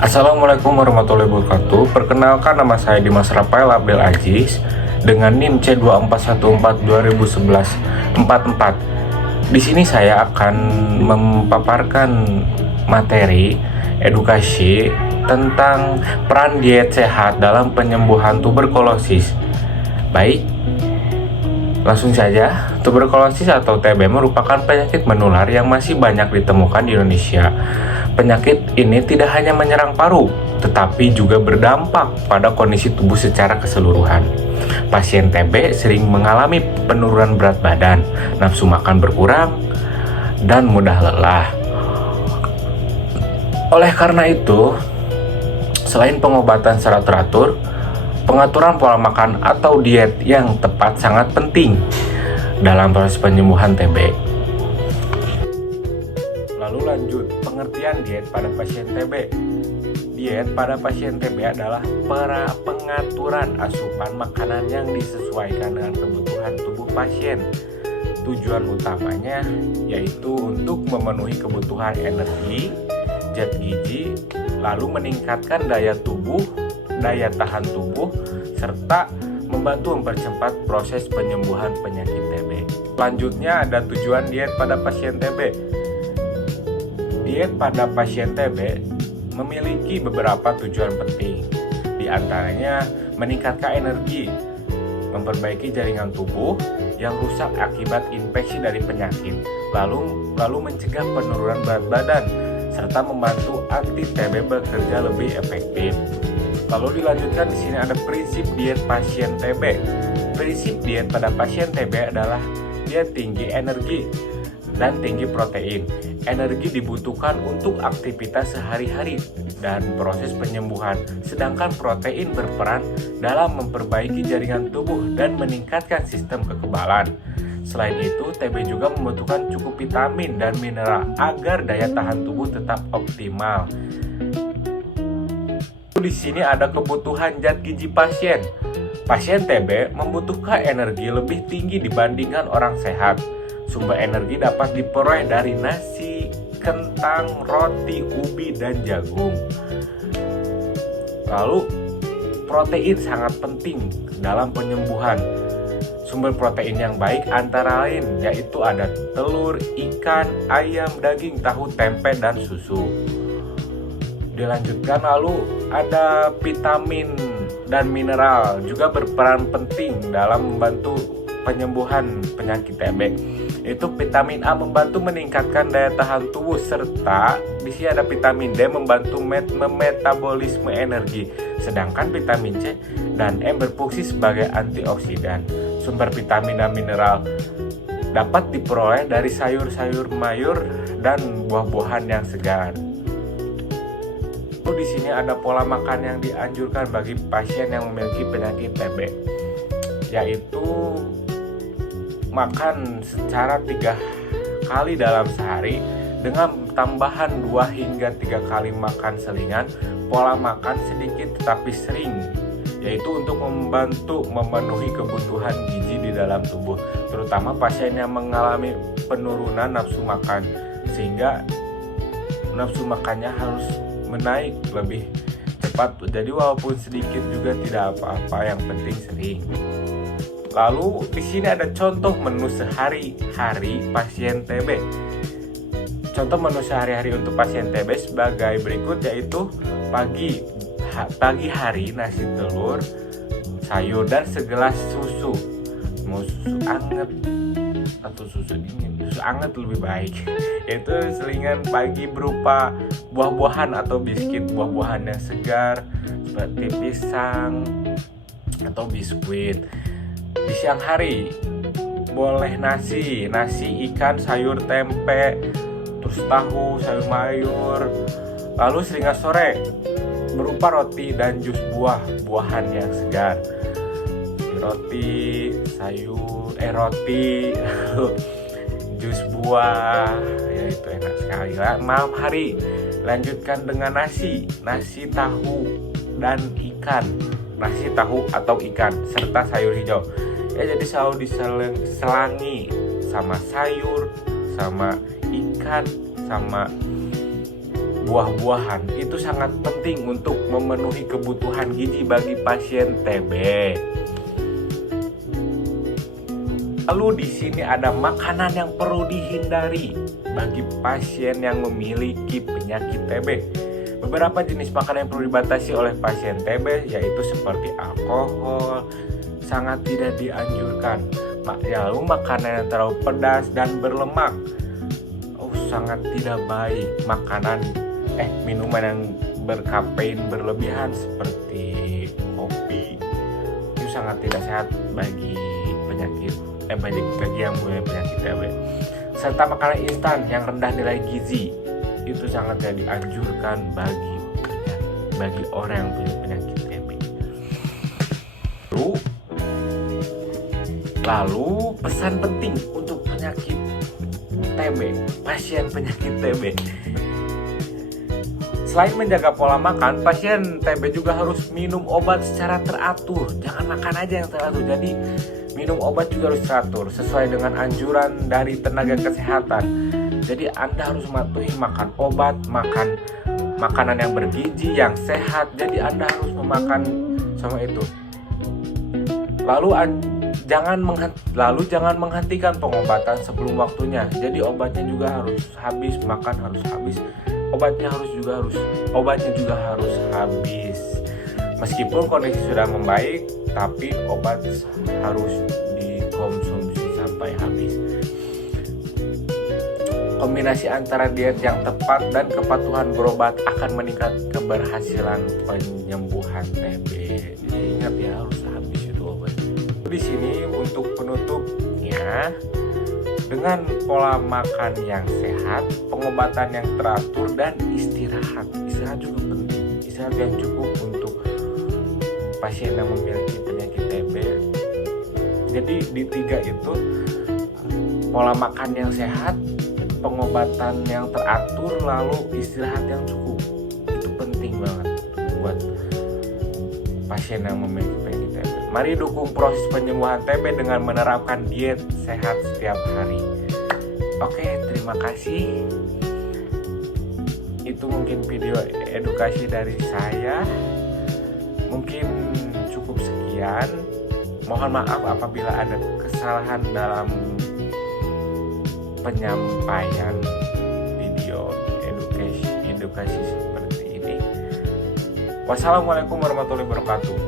Assalamualaikum warahmatullahi wabarakatuh. Perkenalkan, nama saya Dimas Rafael Abdel Aziz dengan NIM C2414-2011-44. Di sini saya akan memaparkan materi edukasi tentang peran diet sehat dalam penyembuhan tuberkulosis. Baik, langsung saja. Tuberkulosis atau TB merupakan penyakit menular yang masih banyak ditemukan di Indonesia. Penyakit ini tidak hanya menyerang paru, tetapi juga berdampak pada kondisi tubuh secara keseluruhan. Pasien TB sering mengalami penurunan berat badan, nafsu makan berkurang, dan mudah lelah. Oleh karena itu, selain pengobatan secara teratur, pengaturan pola makan atau diet yang tepat sangat penting dalam proses penyembuhan TB. Lalu lanjut, pengertian diet pada pasien TB. Diet pada pasien TB adalah pengaturan asupan makanan yang disesuaikan dengan kebutuhan tubuh pasien. Tujuan utamanya yaitu untuk memenuhi kebutuhan energi, zat gizi, lalu meningkatkan daya tahan tubuh, serta membantu mempercepat proses penyembuhan penyakit TB. Selanjutnya ada tujuan diet pada pasien TB. Diet pada pasien TB memiliki beberapa tujuan penting. Di antaranya meningkatkan energi, memperbaiki jaringan tubuh yang rusak akibat infeksi dari penyakit, lalu mencegah penurunan berat badan, serta membantu anti-TB bekerja lebih efektif. Lalu dilanjutkan, di sini ada prinsip diet pasien TB. Prinsip diet pada pasien TB adalah dia tinggi energi dan tinggi protein. Energi dibutuhkan untuk aktivitas sehari-hari dan proses penyembuhan, sedangkan protein berperan dalam memperbaiki jaringan tubuh dan meningkatkan sistem kekebalan. Selain itu, TB juga membutuhkan cukup vitamin dan mineral agar daya tahan tubuh tetap optimal. Di sini ada kebutuhan zat gizi pasien. Pasien TB membutuhkan energi lebih tinggi dibandingkan orang sehat. Sumber energi dapat diperoleh dari nasi, kentang, roti, ubi, dan jagung. Lalu, protein sangat penting dalam penyembuhan. Sumber protein yang baik antara lain yaitu ada telur, ikan, ayam, daging, tahu, tempe, dan susu. Dilanjutkan, lalu ada vitamin dan mineral juga berperan penting dalam membantu penyembuhan penyakit TB. Itu vitamin A membantu meningkatkan daya tahan tubuh, serta di sini ada vitamin D membantu metabolisme energi, sedangkan vitamin C dan M berfungsi sebagai antioksidan. Sumber vitamin dan mineral dapat diperoleh dari sayur-sayur mayur dan buah-buahan yang segar. Di sini ada pola makan yang dianjurkan bagi pasien yang memiliki penyakit TB, yaitu makan secara 3 kali dalam sehari dengan tambahan 2 hingga 3 kali makan selingan. Pola makan sedikit tetapi sering, yaitu untuk membantu memenuhi kebutuhan gizi di dalam tubuh, terutama pasien yang mengalami penurunan nafsu makan, sehingga nafsu makannya harus menaik lebih cepat. Jadi walaupun sedikit juga tidak apa-apa, yang penting sering. Lalu di sini ada contoh menu sehari-hari pasien TB. Contoh menu sehari-hari untuk pasien TB sebagai berikut, yaitu pagi hari nasi telur, sayur, dan segelas susu. Mau susu anget atau susu dingin? Susu anget lebih baik. Yaitu selingan pagi berupa buah-buahan atau biskuit buah-buahan yang segar seperti pisang atau biskuit. Di siang hari boleh nasi, ikan, sayur, tempe, terus tahu, sayur mayur. Lalu selingan sore berupa roti dan jus buah-buahan yang segar. Roti, jus buah, ya itu enak sekali. Malam hari lanjutkan dengan nasi, tahu, dan ikan. Nasi, tahu, atau ikan, serta sayur hijau. Ya, jadi selalu diselangi sama sayur, sama ikan, sama buah-buahan itu sangat penting untuk memenuhi kebutuhan gizi bagi pasien TB. Lalu di sini ada makanan yang perlu dihindari bagi pasien yang memiliki penyakit TB. Beberapa jenis makanan yang perlu dibatasi oleh pasien TB yaitu seperti alkohol, sangat tidak dianjurkan. Lalu makanan yang terlalu pedas dan berlemak, sangat tidak baik. Minuman yang berkafein berlebihan seperti kopi itu sangat tidak sehat bagi bagi yang punya penyakit TB. Serta makanan instan yang rendah nilai gizi itu sangat tidak dianjurkan bagi orang yang punya penyakit TB. Lalu pesan penting untuk penyakit TB, pasien penyakit TB. Selain menjaga pola makan, pasien TB juga harus minum obat secara teratur. Jangan makan aja yang teratur. Jadi minum obat juga harus teratur sesuai dengan anjuran dari tenaga kesehatan. Jadi Anda harus mematuhi makan obat, makan makanan yang bergizi, yang sehat. Jadi Anda harus memakan semua itu. Lalu jangan menghentikan pengobatan sebelum waktunya. Jadi obatnya juga harus habis, makan harus habis. Obatnya juga harus habis. Meskipun kondisi sudah membaik, tapi obat harus dikonsumsi sampai habis. Kombinasi antara diet yang tepat dan kepatuhan berobat akan meningkat keberhasilan penyembuhan TB. Jadi ingat ya, harus habis itu obat. Di sini untuk penutupnya, dengan pola makan yang sehat, pengobatan yang teratur, dan istirahat. Istirahat juga penting. Istirahat yang cukup untuk pasien yang memiliki penyakit TB. Jadi di 3 itu, pola makan yang sehat, pengobatan yang teratur, lalu istirahat yang cukup. Itu penting banget buat pasien yang memiliki penyakit TB. Mari dukung proses penyembuhan TB dengan menerapkan diet sehat setiap hari. Oke, terima kasih. Itu mungkin video edukasi dari saya. Mungkin cukup sekian. Mohon maaf apabila ada kesalahan dalam penyampaian video edukasi seperti ini. Wassalamualaikum warahmatullahi wabarakatuh.